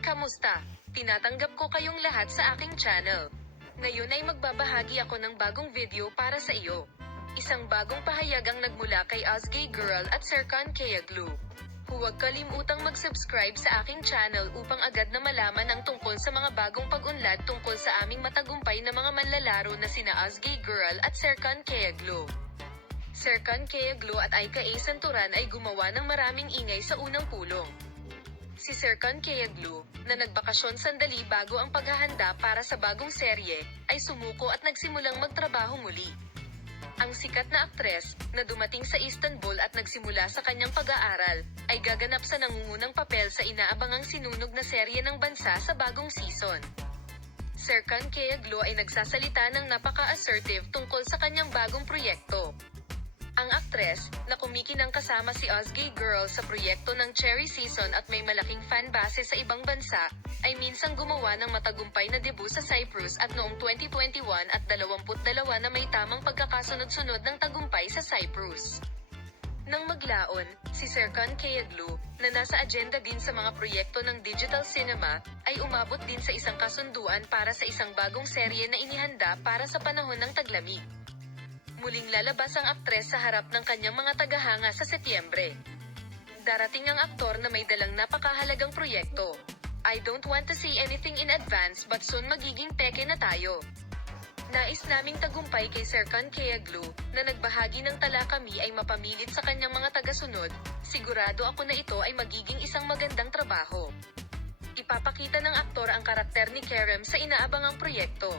Kamusta? Tinatanggap ko kayong lahat sa aking channel. Ngayon ay magbabahagi ako ng bagong video para sa iyo. Isang bagong pahayag ang nagmula kay Ozgay Girl at Serkan Kayaglu. Huwag kalimutang mag-subscribe sa aking channel upang agad na malaman ang tungkol sa mga bagong pag-unlad tungkol sa aming matagumpay na mga manlalaro na sina Ozgay Girl at Serkan Kayaglu. Serkan Kayaglu at Aika A. Santuran ay gumawa ng maraming ingay sa unang pulong. Si Serkan Kayaglu, na nagbakasyon sandali bago ang paghahanda para sa bagong serye, ay sumuko at nagsimulang magtrabaho muli. Ang sikat na aktres, na dumating sa Istanbul at nagsimula sa kanyang pag-aaral, ay gaganap sa nangungunang papel sa inaabangang sinunog na serye ng bansa sa bagong season. Serkan Kayaglu ay nagsasalita ng napaka-assertive tungkol sa kanyang bagong proyekto. Ang aktres, na kumikinang kasama si Ozgay Girl sa proyekto ng Cherry Season at may malaking fan base sa ibang bansa, ay minsang gumawa ng matagumpay na debut sa Cyprus at noong 2021 at 22 na may tamang pagkakasunod-sunod ng tagumpay sa Cyprus. Nang maglaon, si Serkan Kayaglu, na nasa agenda din sa mga proyekto ng digital cinema, ay umabot din sa isang kasunduan para sa isang bagong serye na inihanda para sa panahon ng taglamig. Muling lalabas ang aktres sa harap ng kanyang mga tagahanga sa Setyembre. Darating ang aktor na may dalang napakahalagang proyekto. I don't want to say anything in advance but soon magiging peke na tayo. Nais naming tagumpay kay Serkan Kayaglu, na nagbahagi ng tala kami ay mapamilit sa kanyang mga tagasunod, sigurado ako na ito ay magiging isang magandang trabaho. Ipapakita ng aktor ang karakter ni Kerem sa inaabangang proyekto.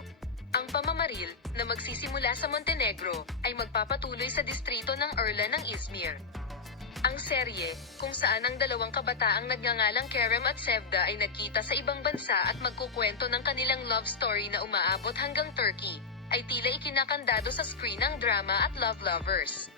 Ang pamamaril, na magsisimula sa Montenegro, ay magpapatuloy sa distrito ng Urla ng Izmir. Ang serye, kung saan ang dalawang kabataang nagngangalang Kerem at Sevda ay nagkita sa ibang bansa at magkukwento ng kanilang love story na umaabot hanggang Turkey, ay tila ikinakandado sa screen ng drama at love lovers.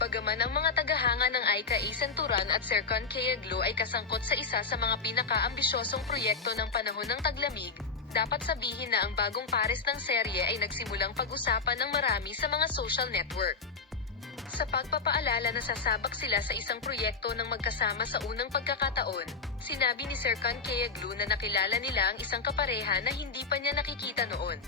Bagaman ang mga tagahanga ng Aika A. Santuran at Serkan Kayaglu ay kasangkot sa isa sa mga pinaka-ambisyosong proyekto ng panahon ng taglamig, dapat sabihin na ang bagong pares ng serye ay nagsimulang pag-usapan ng marami sa mga social network. Sa pagpapaalala na sasabak sila sa isang proyekto ng magkasama sa unang pagkakataon, sinabi ni Serkan Kayaglu na nakilala nila ang isang kapareha na hindi pa niya nakikita noon.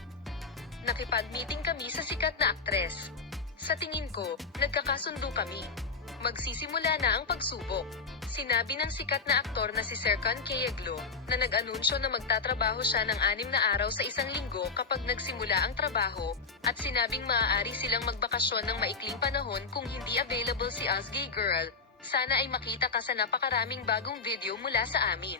Nakipag-meeting kami sa sikat na aktres. Sa tingin ko, nagkakasundo kami. Magsisimula na ang pagsubok. Sinabi ng sikat na aktor na si Serkan Kayaglu, na nag-anunsyo na magtatrabaho siya ng 6 na araw sa isang linggo kapag nagsimula ang trabaho, at sinabing maaari silang magbakasyon ng maikling panahon kung hindi available si Ozgay Girl. Sana ay makita ka sa napakaraming bagong video mula sa amin.